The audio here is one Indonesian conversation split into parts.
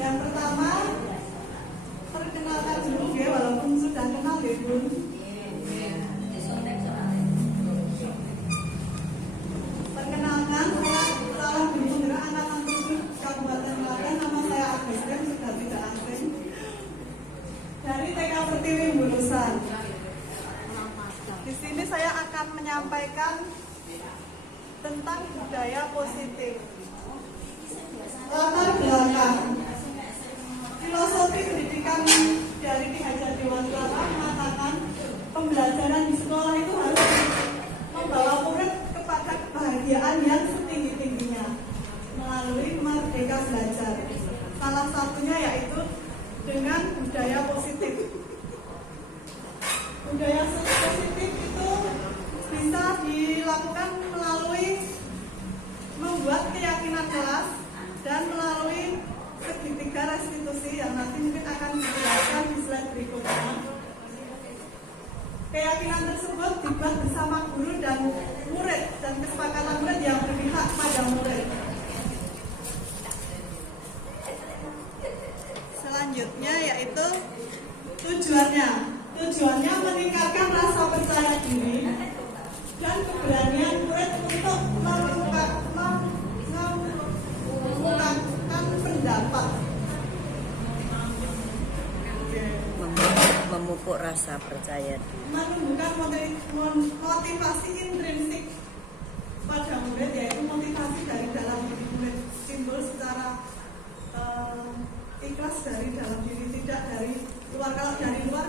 Yang pertama, perkenalkan dulu ya, walaupun sudah kenal ya Bun. Perkenalkan, saya Salah Bumi Indra, Angkatan 7 Kabupaten Klaten. Nama saya Agus Dem, sudah tidak asing. Dari TK Pertiwi Bulusan. Di sini saya akan menyampaikan tentang budaya positif. Latar belakang. Filosofi pendidikan dari Ki Hajar Dewantara mengatakan pembelajaran di sekolah itu harus membawa murid kepada kebahagiaan yang setinggi-tingginya melalui merdeka belajar. Salah satunya yaitu dengan budaya positif. Budaya positif itu bisa dilakukan melalui membuat keyakinan kelas dan melalui segitiga restitusi yang nanti mungkin akan dijelaskan di slide berikutnya. Keyakinan tersebut dibuat bersama guru dan murid dan kesepakatan murid yang berpihak pada murid. Selanjutnya yaitu tujuannya meningkatkan rasa percaya diri dan keberanian murid untuk mengungkapkan pendapat. Memupuk rasa percaya, menumbuhkan motivasi intrinsik pada murid, yaitu motivasi dari dalam diri murid, timbul secara ikhlas dari dalam diri, tidak dari luar. Kalau dari luar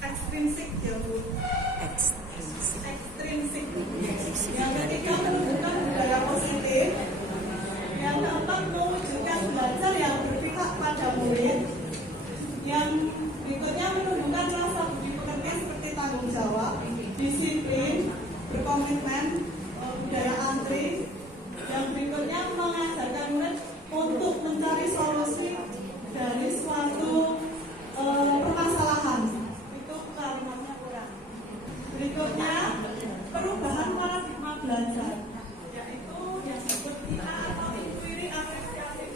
ekstrinsik ya Bu. Ekstrinsik. Yang ketiga, menumbuhkan budaya positif. Yang keempat, mewujudkan belajar yang berpihak pada murid. Yang berikutnya, menumbuhkan rasa budi pekerti seperti tanggung jawab, disiplin, berkomitmen, budaya antri. Yang berikutnya, mengajarkan murid untuk mencari solusi dari suatu permasalahan. Itu kalimatnya kurang. Berikutnya, perubahan paradigma belajar, yaitu yang seperti A atau inquiry apresiatif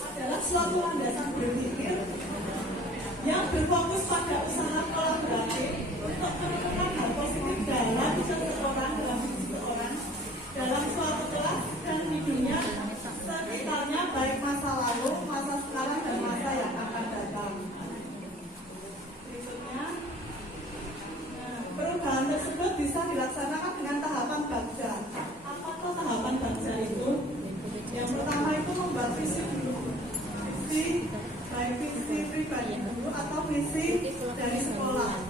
adalah suatu landasan berpikir yang berfokus pada usaha kolaboratif untuk menemukan hal positif dalam seseorang, dalam suatu kelas dan di dunia sekitarnya, baik masa lalu, masa sekarang, dan masa yang akan datang. Berikutnya, perubahan tersebut bisa dilaksanakan dengan tahapan bagja. Apa tuh tahapan bagja itu? Yang pertama itu membuat visi dulu. Baik visi pribadi dulu atau visi dari sekolah.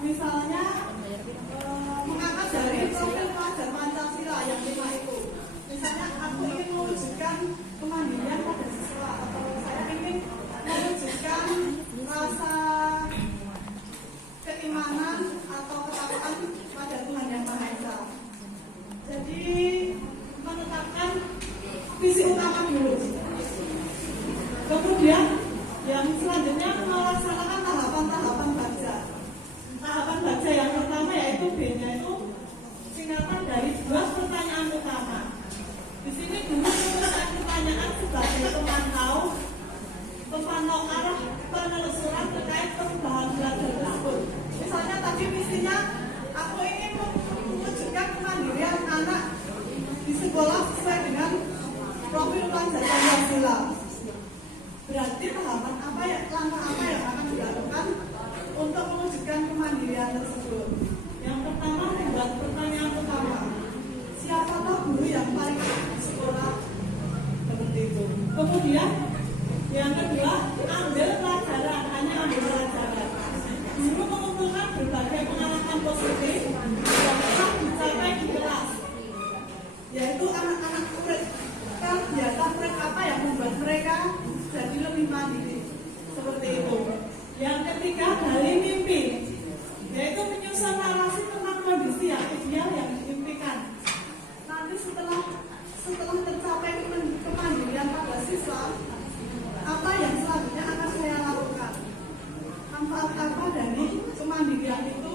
Misalnya mengangkat dari profil pelajar Pancasila yang 5 itu. Misalnya aku ingin mewujudkan kemandirian pada siswa, atau saya ingin mewujudkan rasa keimanan atau ketakwaan pada Tuhan Yang Maha Esa. Jadi menetapkan visi utama dulu. Kemudian yang selanjutnya melaksanakan tahapan-tahapan bagja. Tahapan bagja yang pertama yaitu B-nya itu singkatan dari 2 pertanyaan utama. Di sini guru menuliskan pertanyaan sebagai pemantau arah penelusuran terkait perubahan belajar tersebut. Misalnya tadi misinya aku ingin mewujudkan kemandirian anak di sekolah sesuai dengan profil pelajar Pancasila. Berarti tahapan apa ya, langkah apa yang akan dilakukan untuk mewujudkan kemandirian tersebut? Yang pertama, membuat pertanyaan utama. Siapakah guru yang paling di sekolah? Seperti itu. Kemudian, yang kedua, ambil pelajaran, hanya ambil pelajaran. Guru mengumpulkan berbagai pengalaman positif yang telah dicapai di kelas, yaitu anak-anak murid. Kegiatan murid apa yang membuat mereka jadi lebih mandiri, seperti itu. Yang ketiga, dari mimpi, yaitu menyusun narasi tentang kondisi yang ideal yang diimpikan. Nanti setelah tercapai kemandirian pada siswa, apa yang selanjutnya akan saya lakukan? Manfaat apa dari kemandirian itu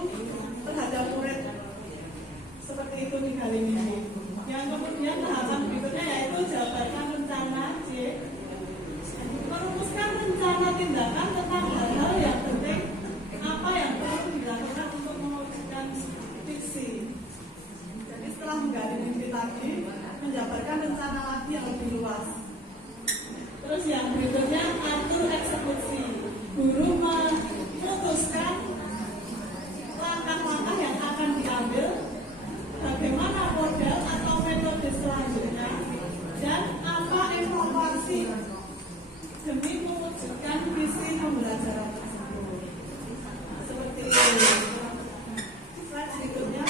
terhadap murid? Seperti itu digali mimpi. Yang kemudian tahapan berikutnya yaitu jabarkan rencana C motivasi demi mewujudkan visi pembelajaran tersebut. Seperti slide berikutnya.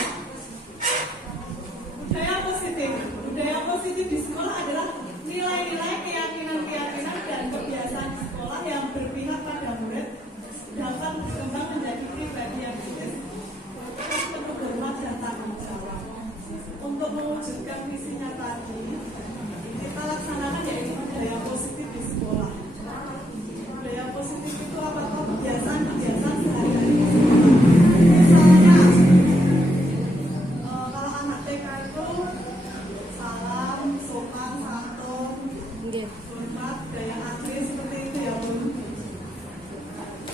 Budaya positif. Budaya positif di sekolah adalah nilai-nilai, keyakinan-keyakinan dan kebiasaan di sekolah yang berpihak pada murid dapat berkembang menjadi pribadi yang kritis, penuh hormat dan tanggung jawab. Untuk mewujudkan visinya tadi, kita laksanakan yaitu budaya positif di sekolah. Budaya positif itu apa? Kebiasaan-kebiasaan sehari-hari di sekolah. Misalnya, kalau anak TK itu salam, sopan, santun, hormat, budaya asli seperti itu ya Bu.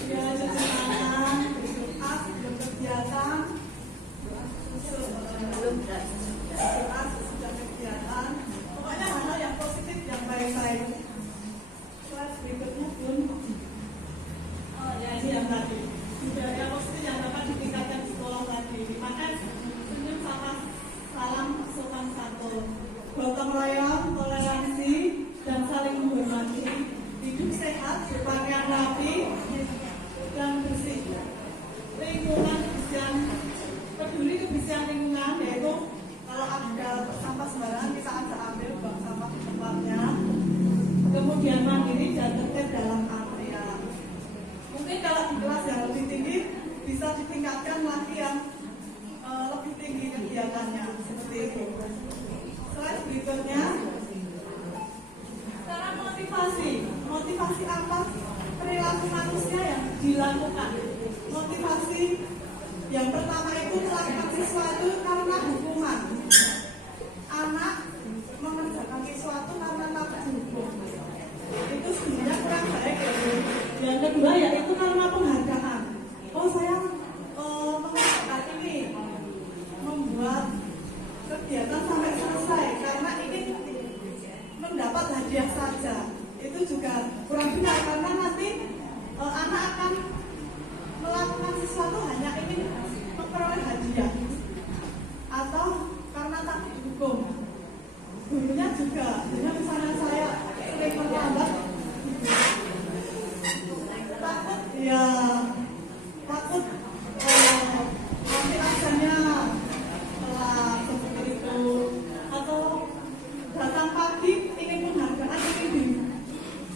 Ya, cuci tangan, berdoa, berkegiatan, sesudah kegiatan, pokoknya hal yang positif, yang baik-baik. Slide berikutnya Bun. Oh ya, ini yang tadi budaya positif yang dapat ditingkatkan di sekolah tadi. Maka senyum, sama salam, sopan santun, gotong royong, toleransi, dan saling menghormati, hidup sehat, berpakaian rapi dan bersih, lingkungan kebersihan, peduli kebersihan lingkungan, yaitu kalau ada sampah sembarangan kita ajak ambil buang sampah di tempatnya, kemudian mandiri dan tertib dalam area. Mungkin kalau di kelas yang lebih tinggi bisa ditingkatkan lagi yang lebih tinggi kegiatannya seperti itu. Slide berikutnya, cara motivasi apa perilaku manusia yang dilakukan. Motivasi yang pertama itu melakukan sesuatu karena hukuman. Anak mengerjakan sesuatu karena takut dihukum. Itu sebenarnya kurang baik ya Bu. Yang kedua yaitu karena penghargaan. Oh saya mengerjakan ini, membuat kegiatan sampai selesai karena ini mendapat hadiah saja. Itu juga kurang benar karena nanti anak akan melakukan sesuatu hanya ingin memperoleh hadiah atau karena takut dihukum. Gurunya juga, jadi misalnya saya sering terlambat, takut ya takut nanti asalnya telat seperti itu, atau datang pagi ingin penghargaan, ingin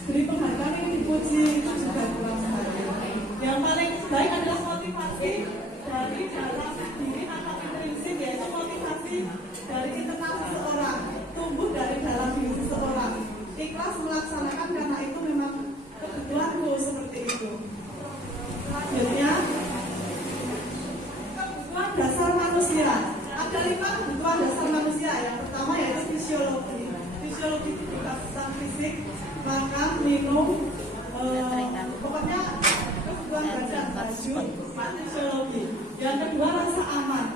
diberi penghargaan, ingin dipuji, itu juga kurang baik. Yang paling baik adalah motivasi dari dalam diri atau intrinsik, yaitu motivasi dari internal seseorang, tumbuh dari dalam diri seseorang, ikhlas melaksanakan karena itu memang kebutuhanku seperti itu. Selanjutnya, kebutuhan dasar manusia. Ada 5 kebutuhan dasar manusia. Yang pertama yaitu fisiologi. Fisiologi itu juga tentang fisik, makan, minum, pokoknya kebutuhan badan, baju, fisiologi. Yang kedua rasa aman.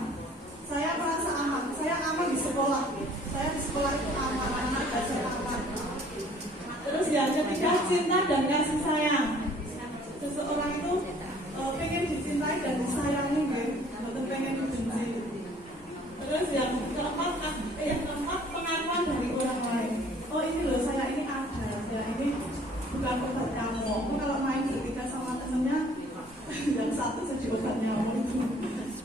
Saya merasa aman. Saya aman di sekolah. Saya di sekolah itu aman, anak belajar aman. Terus yang ketiga cinta dan kasih sayang. Seseorang itu pengen dicintai dan disayangi, bukan pengen dibenci. Terus yang keempat pengakuan dari orang lain. Oh ini loh saya ini ada, ya ini bukan obat nyamuk. Kalau main bertiga sama temennya, yang satu jadi obat nyamuk.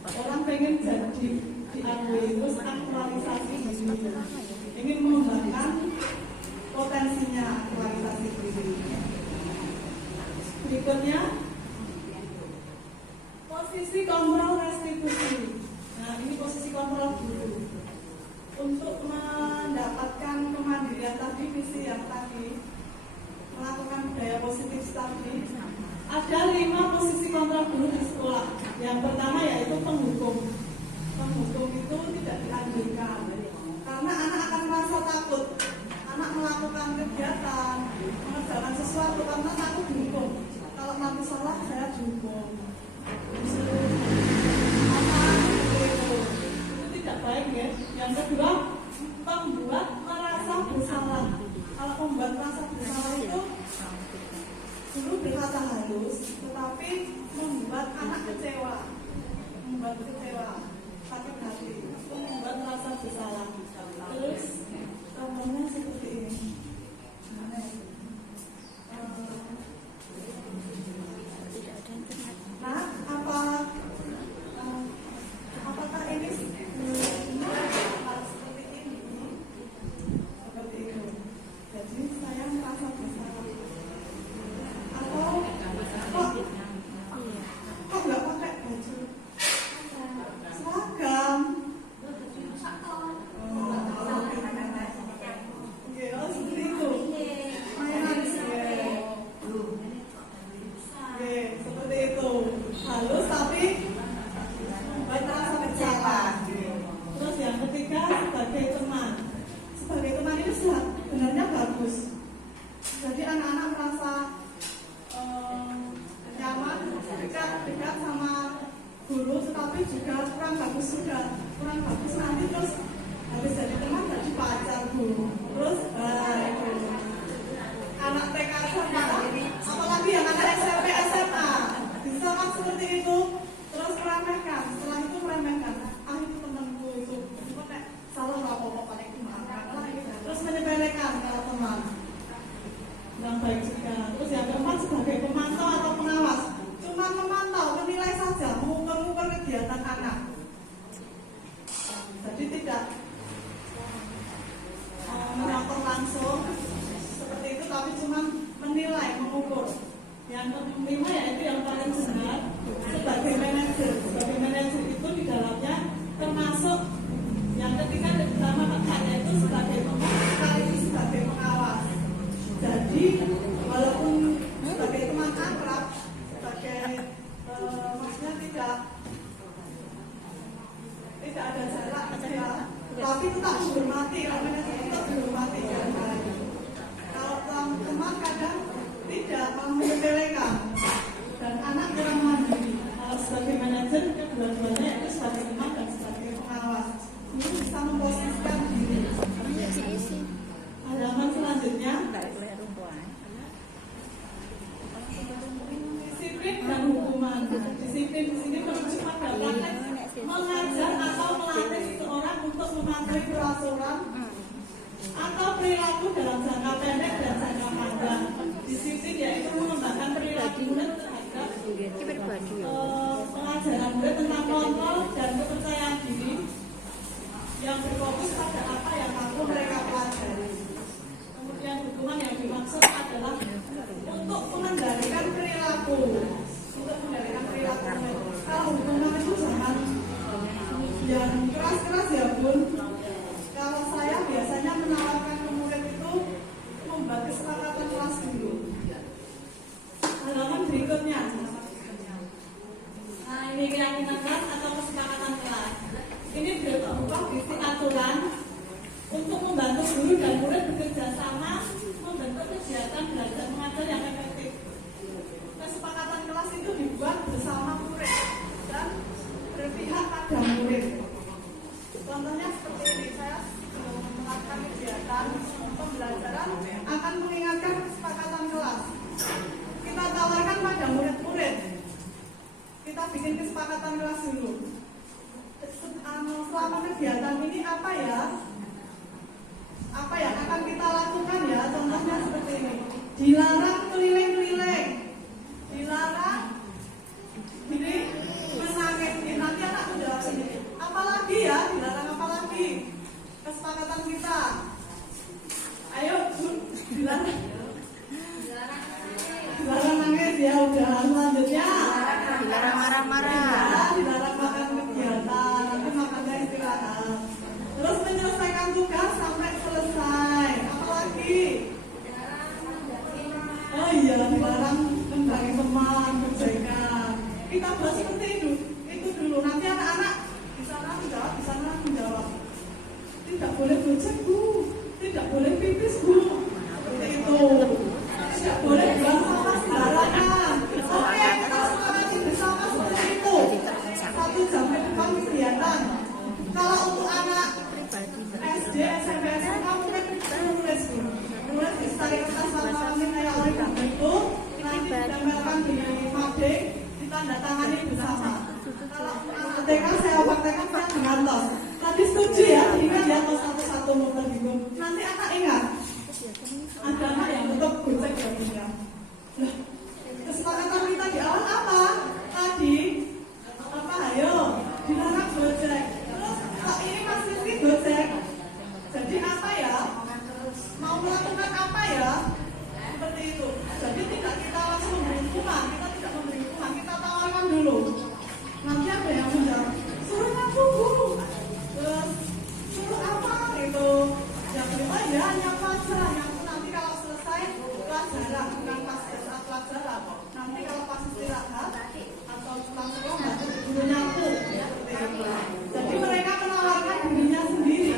Orang pengen jadi diakui, terus aktualisasi diri, ingin mengembangkan potensinya, aktualisasi diri. Berikutnya, posisi kontrol restitusi. Nah, ini posisi kontrol dulu. Untuk mendapatkan kemandirian tadi, visi yang tadi, melakukan budaya positif tadi, ada 5 posisi kontrol dulu di sekolah. Yang pertama yaitu penghukum. Penghukum itu tidak dianjurkan karena anak akan merasa takut. Anak melakukan kegiatan, mengerjakan sesuatu karena takut dihukum. Kalau nanti salah saya dihukum. Itu tidak baik ya. Yang kedua, membuat merasa bersalah. Kalau membuat merasa bersalah itu dulu berkata halus, tetapi membuat anak kecewa, sakit hati, membuat merasa bersalah. Terus contohnya seperti ini. meremehkan, setelah itu meremehkan. Ah itu temanku itu kayak salah apa-apa paling dimaafkan lah gitu. Terus menyepelekan kalau teman yang baik juga. Terus yang keempat sebagai pemantau atau pengawas, cuma memantau, menilai saja, mengukur-ukur kegiatan anak. Jadi tidak menyampur langsung seperti itu, tapi cuma menilai, mengukur. Yang kelima yaitu yang paling benar sebagai manajer. Sebagai manajer itu di dalamnya termasuk yang ketiga dan pertama yaitu sebagai pemantau sekaligus sebagai pengawas. Jadi walaupun sebagai teman akrab, sebagai maksudnya tidak ada jarak, tapi tetap dihormati, namanya tetap dihormati ya. Kalau teman kadang tidak menyepelekan dan anak kurang mandiri. Sebagai manajer kedua-duanya itu sebagai teman dan sebagai pengawas ini bisa memposisikan diri. Halaman selanjutnya disiplin dan hukuman. Disiplin di sini merujuk pada praktek mengajar atau melatih seseorang untuk mematuhi peraturan atau perilaku dalam jangka pendek dan jangka panjang. Disiplin yaitu mengembangkan perilaku murid terhadap pengajaran murid tentang kontrol dan kepercayaan diri yang berfokus pada apa yang mampu mereka pelajari. Kemudian hukuman yang dimaksud adalah untuk mengendalikan perilaku. Untuk mengendalikan perilaku. Kalau hukuman itu jangan yang keras-keras ya Bun. Kalau saya biasanya menawarkan ke murid itu membuat kesepakatan kelas dulu. Halaman berikutnya. Nah ini keyakinan kelas atau kesepakatan kelas. Ini berupa bukti aturan untuk membantu guru dan murid bekerja sama membentuk kegiatan belajar mengajar yang efektif. Kesepakatan kelas itu dibuat bersama murid dan berpihak pada murid. Contohnya seperti ini, saya melakukan kegiatan pembelajaran akan mengingatkan kesepakatan kelas. Kita tawarkan pada murid-murid. Kita bikin kesepakatan kelas dulu. Selama kegiatan ini apa ya akan kita lakukan ya? Contohnya seperti ini. Dilarang keliling-keliling. Dilarang ini menangis. Nanti anak menjawab sendiri. Apalagi ya, dilarang apalagi? Kesepakatan kita. Ayo, dilarang. Dilarang nangis ya, udah selanjutnya. Dilarang marah-marah. Ya, dilarang makan kegiatan, nanti makannya istirahat. Terus menyelesaikan tugas sampai selesai. Apalagi? Oh iya, dilarang mendatangi teman, berjalan. Kita bahas seperti itu dulu. Nanti anak-anak di sana menjawab. Tidak boleh gojek Bu, tidak boleh pipis Bu. Seperti itu. Tidak boleh buang sampah sembarangan. Oke, kita sepakati bersama seperti itu. 1 jam ke depan kegiatan. Kalau untuk anak SD, SMP, SMA mungkin menulis di kertas warna-warni kayak origami itu nanti ditempelkan di mading, ditandatangani bersama. Kalau anak TK saya praktekkan dengan tos. Tadi setuju ya, ingat ya tos satu-satu nomor bingung. Nanti anak ingat. Ada anak yang tetap gojek ya punya. Kesepakatan kita di awal apa? Tadi apa? Ayo dilarang gojek. Terus kok ini masih gojek. Jadi apa ya? Mau melakukan apa ya? Seperti itu. Jadi tidak kita langsung memberi hukuman. Kita tidak memberi hukuman. Kita tawarkan dulu. Nanti ada yang menjawab, suruh ngaku Bu. Terus suruh apa gitu. Yang kedua ya nyapu aja. Nyapu nanti kalau selesai pelajaran, bukan pas saat pelajaran. Nanti kalau pas istirahat atau pulang sekolah bantu guru nyapu. Jadi mereka menawarkan dirinya sendiri.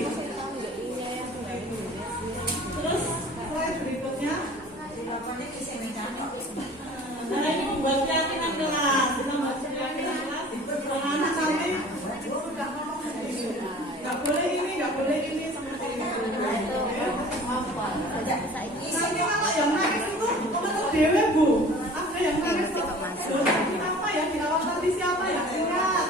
Terus slide berikutnya. Nah ini membuat keyakinan kelas. Kita membuat keyakinan kelas. Kalau anak kami sudah ngomong sendiri. Gak boleh ini seperti ini. Nanti kalau yang nangis itu menutup dewe Bu. Ada yang nangis itu. Apa ya di awal tadi siapa ya? Ingat.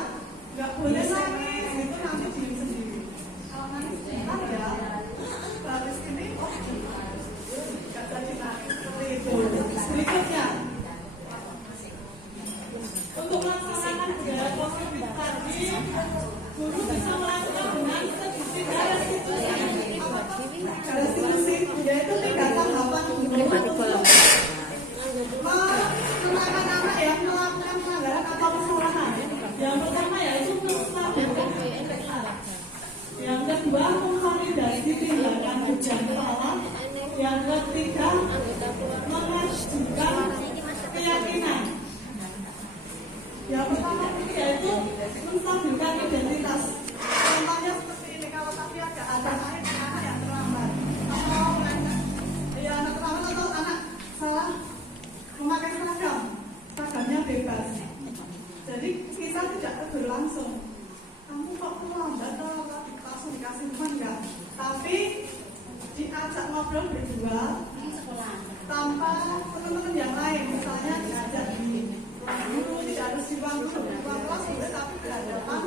yang lain, misalnya diajak di ruang guru, tidak harus di ruang guru, di ruang kelas boleh, tapi berhadapan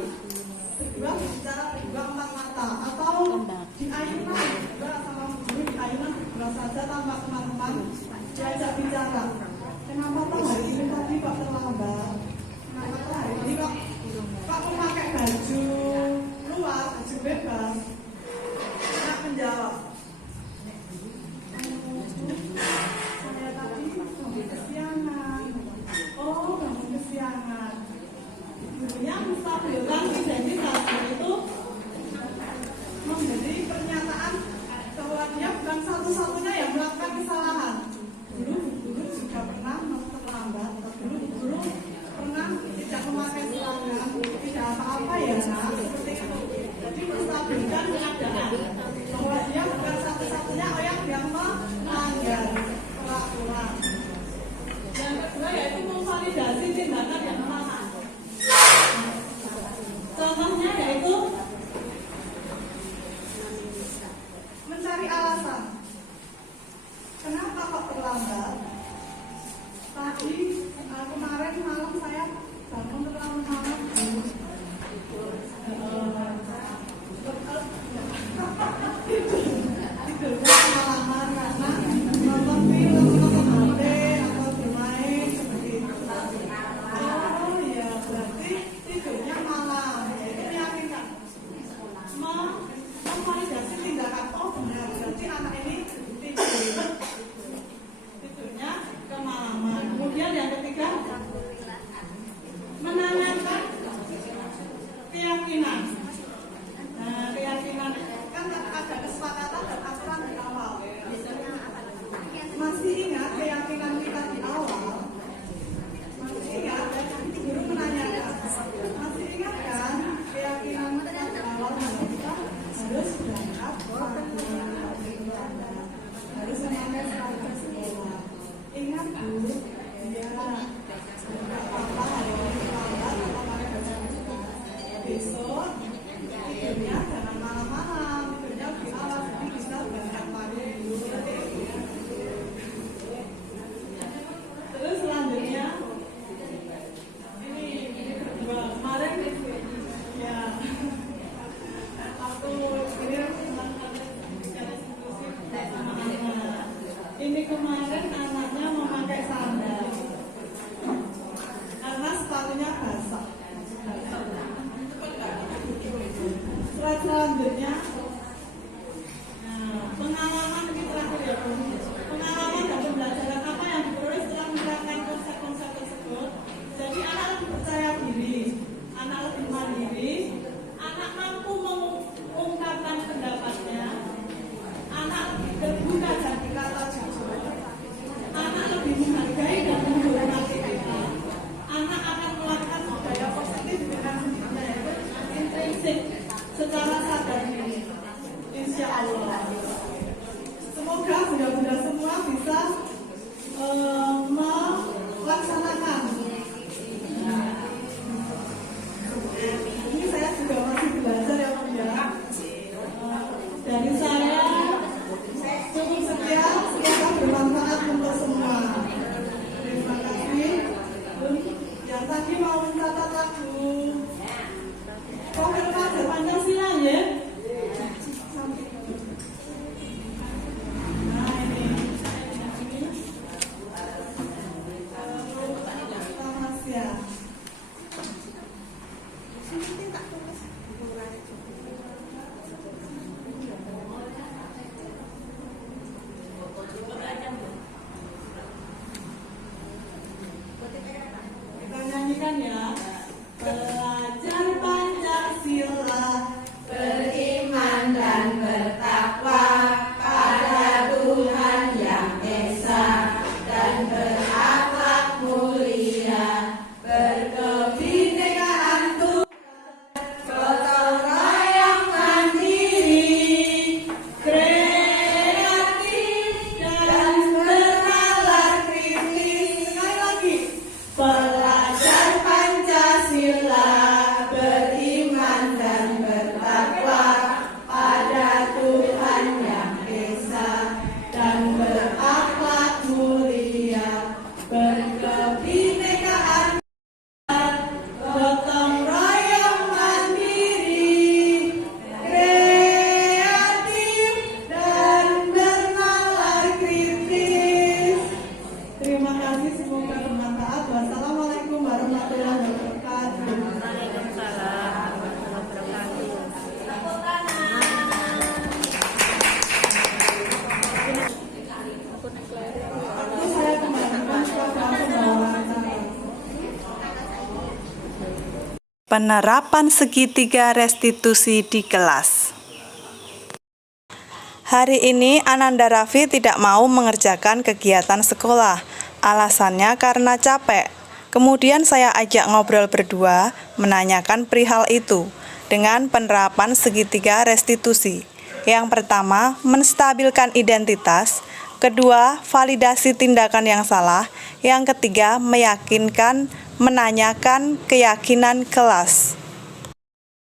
berdua bicara berdua empat mata, atau di ayunan juga sama guru, di ayunan berdua saja tanpa teman-teman diajak bicara. Kenapa tuh hari ini tadi kok terlambat? Kenapa tuh hari ini kok memakai baju luar, baju bebas? Anak menjawab, saya tadi bangun kesiangan. Oh, bangun kesiangan. Gurunya menstabilkan identitas itu memberi pernyataan bahwa dia bukan satu-satunya yang melakukan kesalahan. Guru juga pernah terlambat, guru pernah tidak memakai seragam, tidak apa-apa ya nak, seperti itu. Jadi menstabilkan keadaan bahwa dia bukan satu-satunya orang yang melanggar peraturan. Yang kedua yaitu memvalidasi tindakan yang salah. Contohnya yaitu mencari alasan. Kenapa kok terlambat? Tadi kemarin malam saya bangun terlalu malam. Tidurnya kemalaman karena nonton film, nonton HP atau bermain seperti itu. Oh iya, berarti tidurnya malam. Itu meyakinkan. Memvalidasi tindakan. Oh benar, berarti anak ini tidurnya kemalaman. Kemudian yang ketiga, menanyakan keyakinan. Nah, keyakinan kan ada kesepakatan dan aturan di awal. Masih ingat keyakinan kita di awal? Masih ingat? Guru menanyakan. Masih ingat kan keyakinan kita di awal? Kita harus berangkat, harus memakai seragam sekolah. Ingat Bu? Iya. Tidak apa-apa hari ini terlambat atau pakai baju sekolah. Besok tidurnya jangan malam-malam, tidurnya di awal, jadi bisa berangkat pagi dulu. Terus selanjutnya ini kedua kemarin ya aku ini secara eksklusif sama anak. Ini kemarin anaknya memakai sandal karena sepatunya basah. Selanjutnya, pengalaman ini terakhir ya Bu. Pengalaman dan pembelajaran apa yang diperoleh setelah menerapkan konsep-konsep tersebut. Jadi anak lebih percaya diri, anak lebih mandiri, anak mampu mengungkapkan pendapatnya, anak lebih terbuka dan berkata jujur, anak lebih menghargai dan menghormati kita, anak akan melakukan budaya positif dengan sendirinya yaitu intrinsik secara sadar diri. Insya Allah. Semoga bunda-bunda semua bisa melaksanakan. Ini saya juga masih belajar ya bunda. Dari saya cukup sekian, semoga bermanfaat untuk semua. Terima kasih. Yang tadi mau mencatat lagu Proklamasi Pancasila ya. Nah ini proklamasi ya. Kita nyanyikan ya. Belajar Pancasila, Beriman dan bertakwa pada Tuhan yang Esa, dan berakhlak mulia, berkebinekaan Tuhan, gotong royong mandiri, kreatif dan bernalar kritis. sekali lagi. Belajar Pancasila. penerapan segitiga restitusi di kelas. Hari ini Ananda Raffi tidak mau mengerjakan kegiatan sekolah. Alasannya karena capek. Kemudian saya ajak ngobrol berdua, menanyakan perihal itu dengan penerapan segitiga restitusi. Yang pertama, menstabilkan identitas. Kedua, validasi tindakan yang salah. Yang ketiga, meyakinkan, menanyakan keyakinan kelas.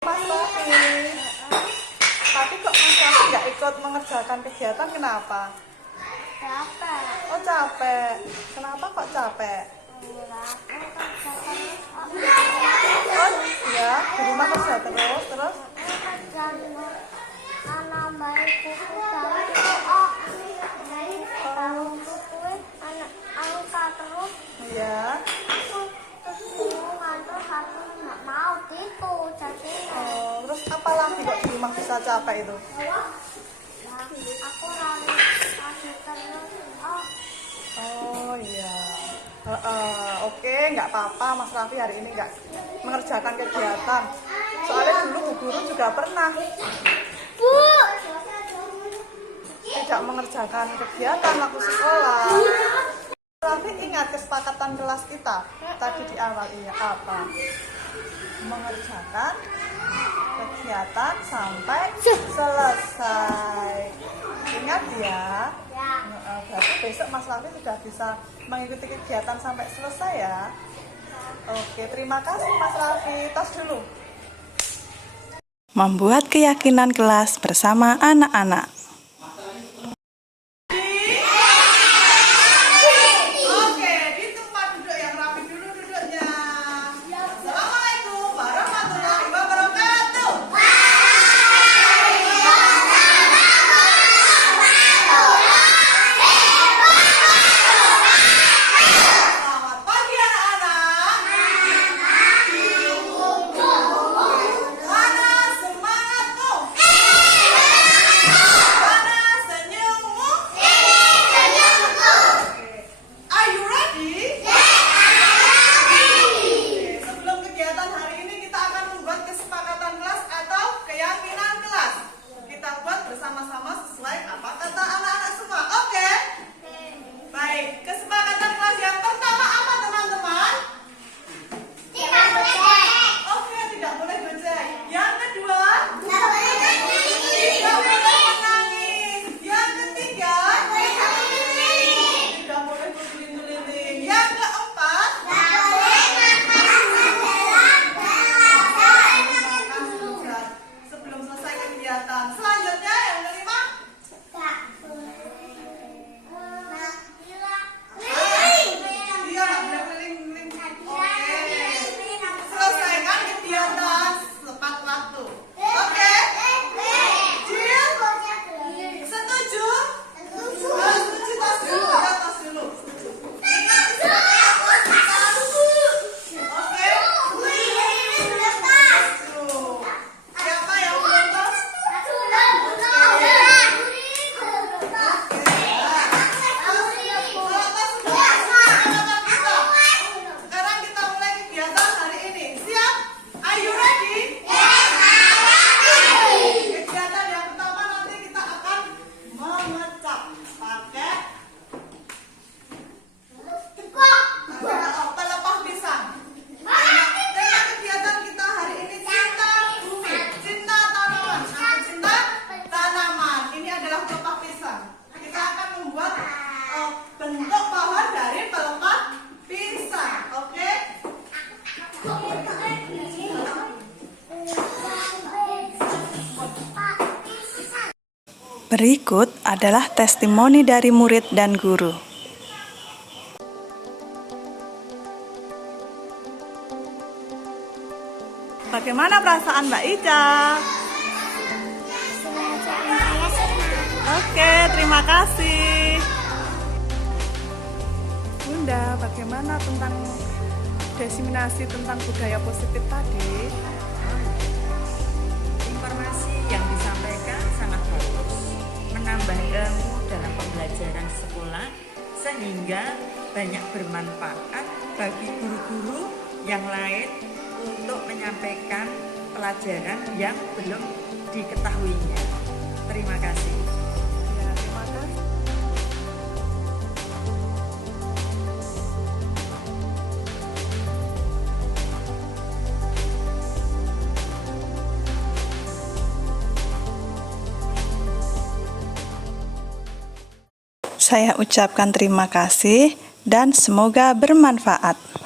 Mas Raffi, tapi kok Mas Raffi nggak ikut mengerjakan kegiatan, kenapa? Capek. Oh capek. Kenapa kok capek? Oh iya, di rumah kerja terus. Anak baik buku tahu buku anak angka terus. Iya. Ngantuk aku nggak mau gitu jadi. Terus apa lagi kok di rumah bisa capek itu? Aku lari terus. Oh iya. Oke, nggak apa-apa Mas Raffi hari ini nggak mengerjakan kegiatan. Soalnya dulu Bu Guru juga pernah tidak mengerjakan kegiatan waktu sekolah. Raffi ingat kesepakatan kelas kita tadi di awal ini apa? Mengerjakan kegiatan sampai selesai. Ingat ya? Berarti besok Mas Raffi sudah bisa mengikuti kegiatan sampai selesai ya. Oke, terima kasih Mas Raffi. Tos dulu. Membuat keyakinan kelas bersama anak-anak. Oke, di tempat duduk yang rapi dulu duduknya. Assalamualaikum warahmatullahi wabarakatuh. Selamat pagi anak-anak. Mana semangatmu? Mana senyummu? Are you ready? Sebelum kegiatan hari ini kita akan membuat kesepakatan kelas atau keyakinan kelas. Kita buat bersama-sama sesuai apa kata anak-anak semua. Oke? Baik, kesepakatan kelas yang pertama apa teman-teman? Oke, tidak boleh gojek. Yang kedua? Tidak boleh menangis. Yang ketiga? Tidak boleh berkeliling-keliling. Yang keempat? Makan hujan sebelum selesai kegiatan. Selanjutnya yang kelima? Iya, nggak boleh keliling-keliling. Oke. Selesaikan kegiatan tepat waktu. Oke? Jill? Setuju? Setuju, tas dulu. Ya, tas dulu. Ingat. Tas. Oke? Tuh. Siapa yang belum tas? Sekarang kita mulai kegiatan hari ini. Siap? Are you ready? Kegiatan yang pertama nanti kita akan mengecap pakai pelepah pisang. Tema kegiatan kita hari ini cinta bumi, cinta tanaman. Aku cinta tanaman. Ini adalah pelepah pisang. Kita akan membuat bentuk pohon dari pelepah pisang. Oke? Berikut adalah testimoni dari murid dan guru. Bagaimana perasaan Mbak Ica? Oke, terima kasih. Bunda, bagaimana tentang diseminasi tentang budaya positif tadi? Informasi yang disampaikan sangat bagus, menambah ilmu dalam pembelajaran sekolah sehingga banyak bermanfaat bagi guru-guru yang lain untuk menyampaikan pelajaran yang belum diketahuinya. Terima kasih. Ya, terima kasih. Saya ucapkan terima kasih dan semoga bermanfaat.